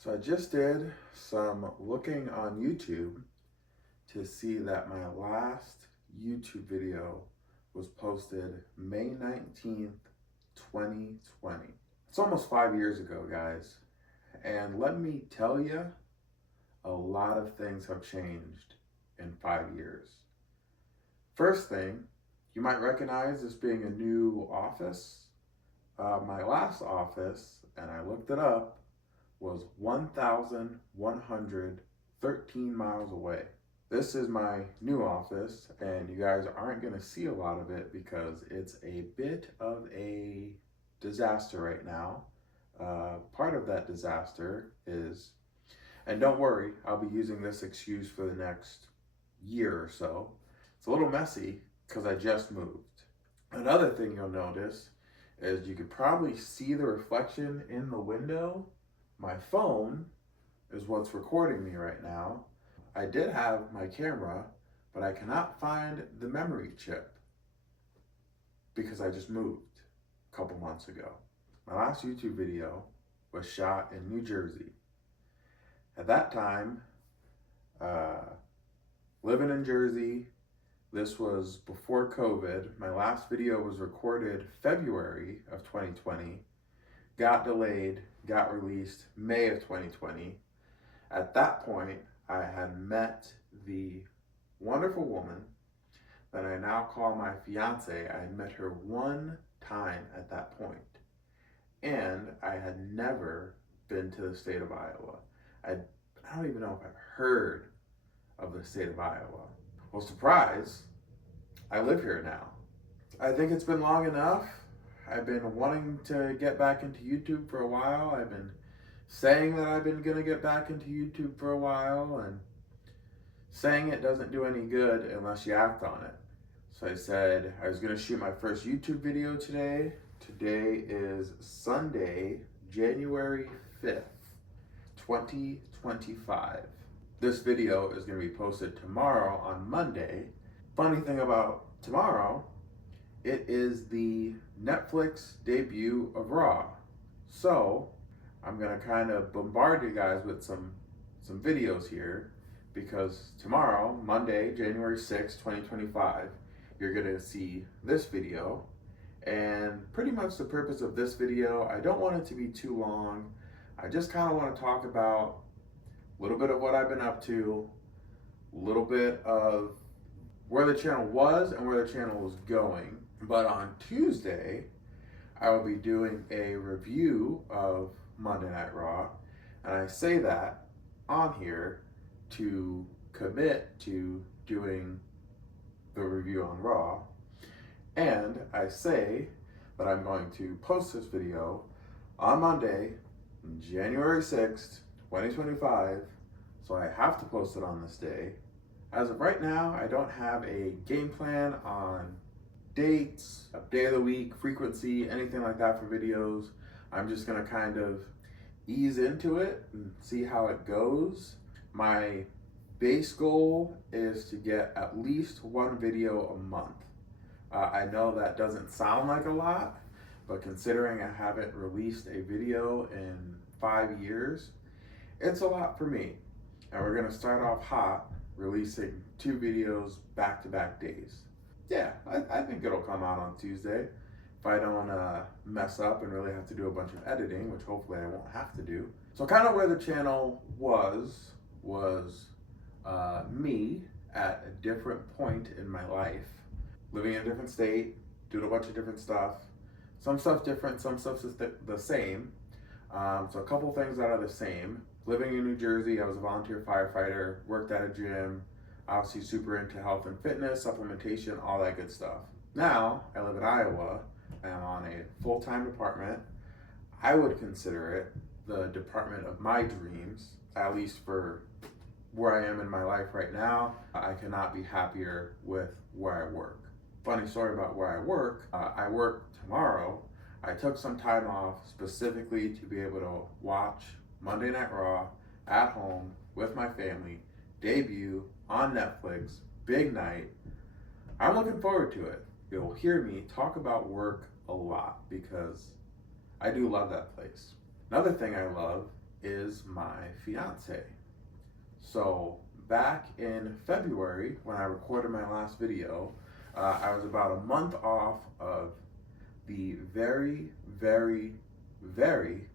So I just did some looking on YouTube to see that my last YouTube video was posted May 19th, 2020. It's almost 5 years ago, guys. And let me tell you, a lot of things have changed in 5 years. First thing, you might recognize this being a new office. My last office, and I looked it up, was 1,113 miles away. This is my new office, and you guys aren't going to see a lot of it because it's a bit of a disaster right now. Part of that disaster is, and don't worry, I'll be using this excuse for the next year or so. It's a little messy because I just moved. Another thing you'll notice is you could probably see the reflection in the window. My phone is what's recording me right now. I did have my camera, but I cannot find the memory chip because I just moved a couple months ago. My last YouTube video was shot in New Jersey. At that time, living in Jersey, this was before COVID. My last video was recorded February of 2020, got delayed, got released May of 2020. At that point, I had met the wonderful woman that I now call my fiance. I had met her one time at that point, and I had never been to the state of Iowa. I don't even know if I've heard of the state of Iowa. Well, surprise, I live here now. I think it's been long enough. I've been wanting to get back into YouTube for a while. I've been saying that I've been gonna get back into YouTube for a while, and saying it doesn't do any good unless you act on it. So I said I was gonna shoot my first YouTube video today. Today is Sunday, January 5th, 2025. This video is gonna be posted tomorrow on Monday. Funny thing about tomorrow, it is the Netflix debut of Raw. So I'm gonna kind of bombard you guys with some videos here, because tomorrow, Monday, January 6th, 2025, you're gonna see this video. And pretty much the purpose of this video, I don't want it to be too long. I just kind of want to talk about a little bit of what I've been up to, a little bit of where the channel was and where the channel was going. But on Tuesday, I will be doing a review of Monday Night Raw. And I say that on here to commit to doing the review on Raw. And I say that I'm going to post this video on Monday, January 6th, 2025. So I have to post it on this day. As of right now, I don't have a game plan on dates, day of the week, frequency, anything like that for videos. I'm just gonna kind of ease into it and see how it goes. My base goal is to get at least one video a month. I know that doesn't sound like a lot, but considering I haven't released a video in 5 years, it's a lot for me. And we're gonna start off hot, releasing 2 videos back-to-back days. Yeah, I think it'll come out on Tuesday. If I don't mess up and really have to do a bunch of editing, which hopefully I won't have to do. So kind of where the channel was me at a different point in my life, living in a different state, doing a bunch of different stuff. Some stuff different, some stuff's the same. So a couple things that are the same. Living in New Jersey, I was a volunteer firefighter, worked at a gym, obviously super into health and fitness, supplementation, all that good stuff. Now, I live in Iowa, and I'm on a full-time department. I would consider it the department of my dreams, at least for where I am in my life right now. I cannot be happier with where I work. Funny story about where I work. I work tomorrow. I took some time off specifically to be able to watch Monday Night Raw at home with my family, debut on Netflix, big night. I'm looking forward to it. You'll hear me talk about work a lot because I do love that place. Another thing I love is my fiance. So back in February, when I recorded my last video, I was about a month off of the very, very, very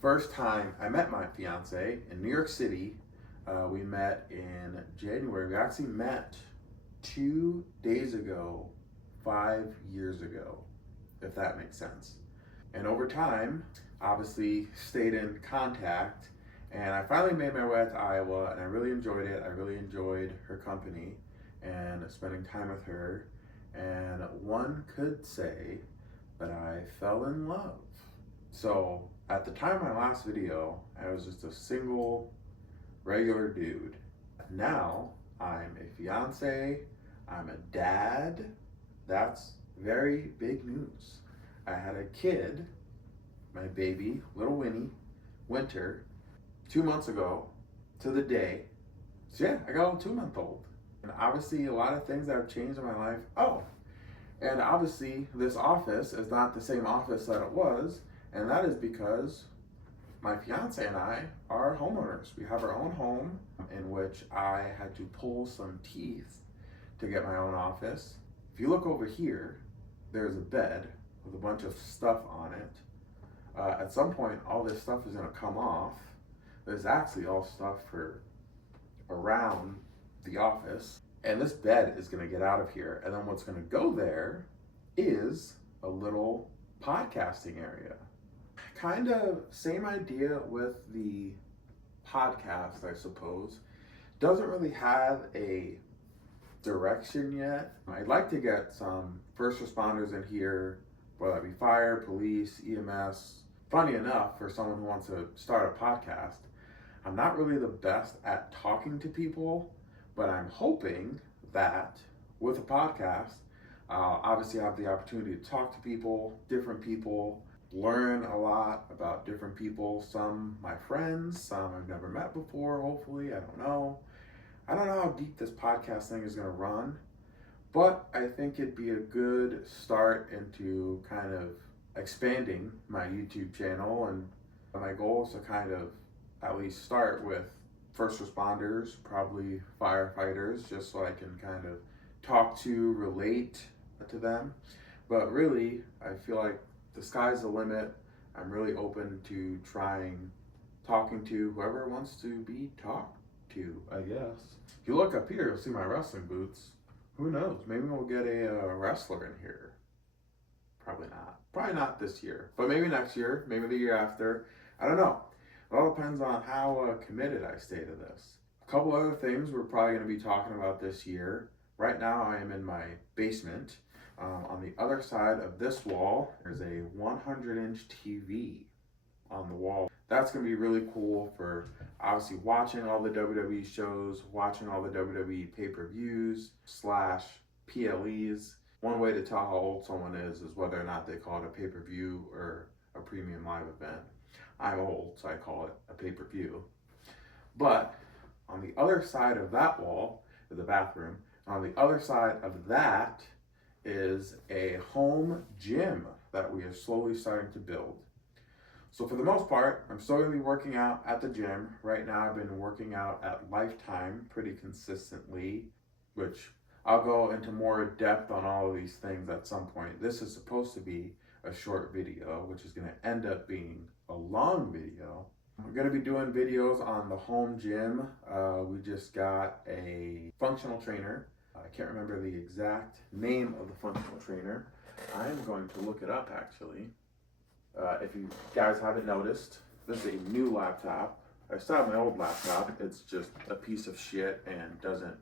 first time I met my fiance in New York City. We met in January. We actually met 2 days ago, 5 years ago, if that makes sense. And over time, obviously stayed in contact. And I finally made my way out to Iowa, and I really enjoyed it. I really enjoyed her company and spending time with her. And one could say that I fell in love. So at the time of my last video, I was just a single, regular dude. Now I'm a fiance, I'm a dad. That's very big news. I had a kid, my baby, little Winter, 2 months ago to the day. So yeah, I got a 2-month-old. And obviously a lot of things that have changed in my life. Oh, and obviously this office is not the same office that it was, and that is because my fiance and I are homeowners. We have our own home in which I had to pull some teeth to get my own office. If you look over here, there's a bed with a bunch of stuff on it. At some point, all this stuff is gonna come off. There's actually all stuff for around the office. And this bed is gonna get out of here. And then what's gonna go there is a little podcasting area. Kind of same idea with the podcast, I suppose. Doesn't really have a direction yet. I'd like to get some first responders in here, whether that be fire, police, EMS. Funny enough, for someone who wants to start a podcast, I'm not really the best at talking to people, but I'm hoping that with a podcast, I'll obviously have the opportunity to talk to people, different people, learn a lot about different people. Some my friends, some I've never met before, hopefully. I don't know how deep this podcast thing is going to run, but I think it'd be a good start into kind of expanding my YouTube channel. And my goal is to kind of at least start with first responders, probably firefighters, just so I can kind of talk to, relate to them. But really, I feel like the sky's the limit. I'm really open to talking to whoever wants to be talked to, I guess. If you look up here, you'll see my wrestling boots. Who knows? Maybe we'll get a wrestler in here. Probably not. Probably not this year, but maybe next year, maybe the year after. I don't know. It all depends on how committed I stay to this. A couple other things we're probably going to be talking about this year. Right now, I am in my basement. On the other side of this wall, there's a 100-inch TV on the wall. That's going to be really cool for obviously watching all the WWE shows, watching all the WWE pay-per-views / PLEs. One way to tell how old someone is whether or not they call it a pay-per-view or a premium live event. I'm old, so I call it a pay-per-view. But on the other side of that wall is the bathroom. On the other side of that is a home gym that we are slowly starting to build. So for the most part, I'm still going to be working out at the gym. Right now, I've been working out at Lifetime pretty consistently, which I'll go into more depth on all of these things at some point. This is supposed to be a short video, which is going to end up being a long video. We're going to be doing videos on the home gym. We just got a functional trainer. I can't remember the exact name of the functional trainer. I'm going to look it up actually. If you guys haven't noticed, this is a new laptop. I still have my old laptop. It's just a piece of shit and doesn't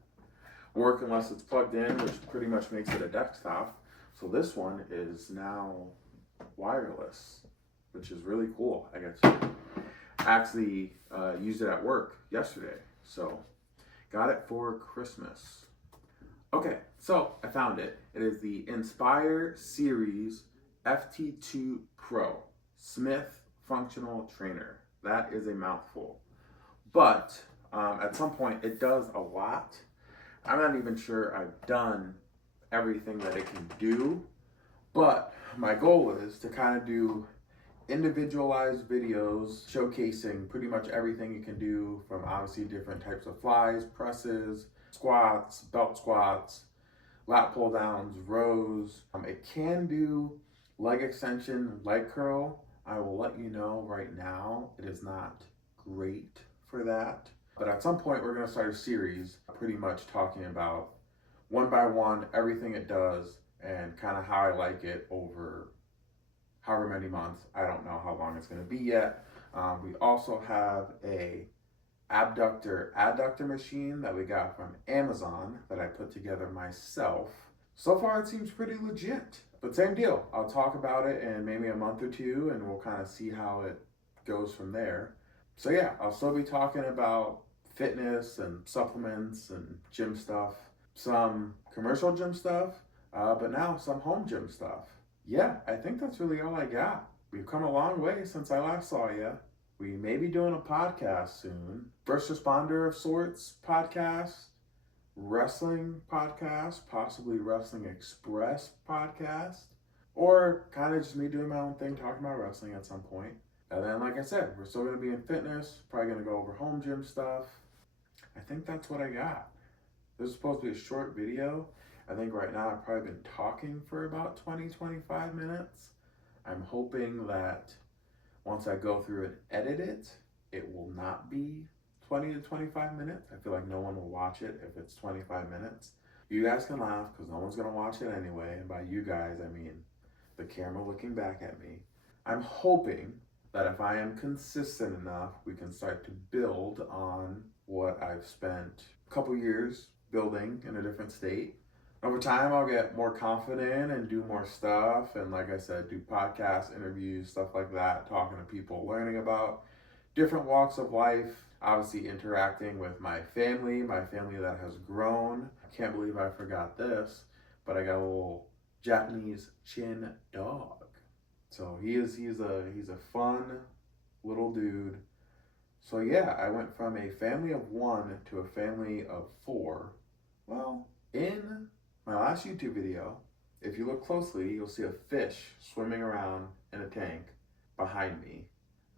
work unless it's plugged in, which pretty much makes it a desktop. So this one is now wireless, which is really cool. I got to actually use it at work yesterday. So got it for Christmas. Okay, so I found it. It is the Inspire Series FT2 Pro Smith Functional Trainer. That is a mouthful. But at some point it does a lot. I'm not even sure I've done everything that it can do. But my goal is to kind of do individualized videos showcasing pretty much everything you can do, from obviously different types of flies, presses, squats, belt squats, lat pull downs, rows. It can do leg extension, leg curl. I will let you know right now, it is not great for that. But at some point, we're going to start a series pretty much talking about one by one everything it does and kind of how I like it over however many months. I don't know how long it's going to be yet. We also have a abductor adductor machine that we got from Amazon that I put together myself. So far, it seems pretty legit. But same deal. I'll talk about it in maybe a month or two, and we'll kind of see how it goes from there. So yeah, I'll still be talking about fitness and supplements and gym stuff, some commercial gym stuff, but now some home gym stuff. Yeah, I think that's really all I got. We've come a long way since I last saw you. We may be doing a podcast soon. First responder of sorts podcast, wrestling podcast, possibly Wrestling Express podcast, or kind of just me doing my own thing talking about wrestling at some point. And then, like I said, we're still going to be in fitness, probably going to go over home gym stuff. I think that's what I got. This is supposed to be a short video. I think right now I've probably been talking for about 20-25 minutes. I'm hoping that once I go through and edit it, it will not be 20 to 25 minutes. I feel like no one will watch it if it's 25 minutes. You guys can laugh because no one's going to watch it anyway. And by you guys, I mean the camera looking back at me. I'm hoping that if I am consistent enough, we can start to build on what I've spent a couple years building in a different state. Over time, I'll get more confident and do more stuff. And like I said, do podcasts, interviews, stuff like that, talking to people, learning about different walks of life, obviously interacting with my family that has grown. I can't believe I forgot this, but I got a little Japanese chin dog. So he's a fun little dude. So yeah, I went from a family of one to a family of four. Well, in my last YouTube video, if you look closely, you'll see a fish swimming around in a tank behind me.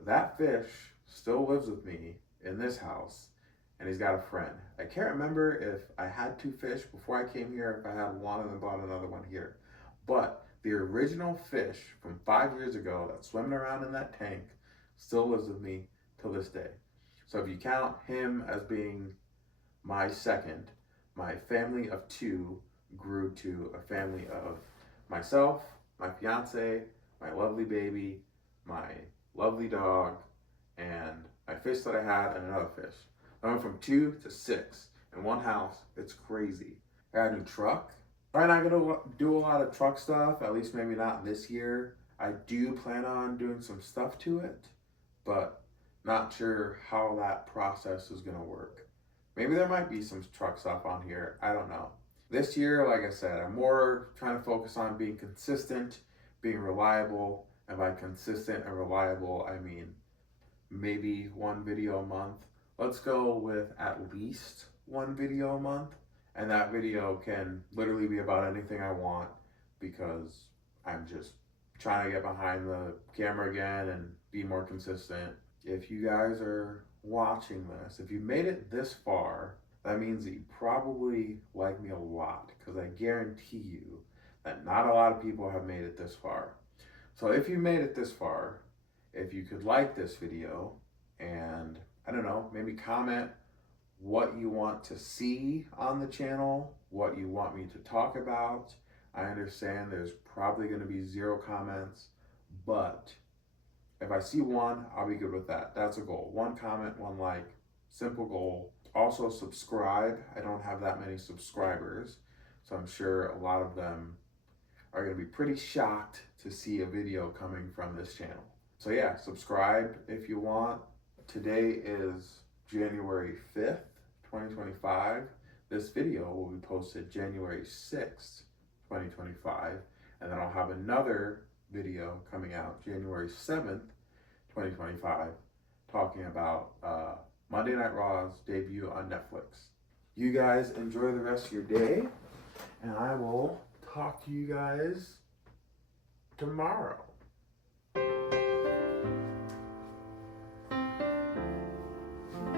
That fish still lives with me in this house, and he's got a friend. I can't remember if I had two fish before I came here, if I had one and then bought another one here. But the original fish from 5 years ago that's swimming around in that tank still lives with me till this day. So if you count him as being my second, my family of two grew to a family of myself, my fiance, my lovely baby, my lovely dog, and my fish that I had, and another fish. I went from 2 to 6 in one house. It's crazy. I got a new truck. I'm not gonna do a lot of truck stuff, at least maybe not this year. I do plan on doing some stuff to it, but not sure how that process is gonna work. Maybe there might be some truck stuff on here. I don't know. This year, like I said, I'm more trying to focus on being consistent, being reliable. And by consistent and reliable, I mean maybe one video a month. Let's go with at least one video a month. And that video can literally be about anything I want, because I'm just trying to get behind the camera again and be more consistent. If you guys are watching this, if you made it this far, that means that you probably like me a lot, because I guarantee you that not a lot of people have made it this far. So if you made it this far, if you could like this video and, I don't know, maybe comment what you want to see on the channel, what you want me to talk about. I understand there's probably going to be 0 comments, but if I see one, I'll be good with that. That's a goal. 1 comment, 1 like, simple goal. Also subscribe. I don't have that many subscribers, so I'm sure a lot of them are going to be pretty shocked to see a video coming from this channel. So yeah, subscribe if you want. Today is January 5th, 2025. This video will be posted January 6th, 2025. And then I'll have another video coming out January 7th, 2025, talking about Monday Night Raw's debut on Netflix. You guys enjoy the rest of your day, and I will talk to you guys tomorrow.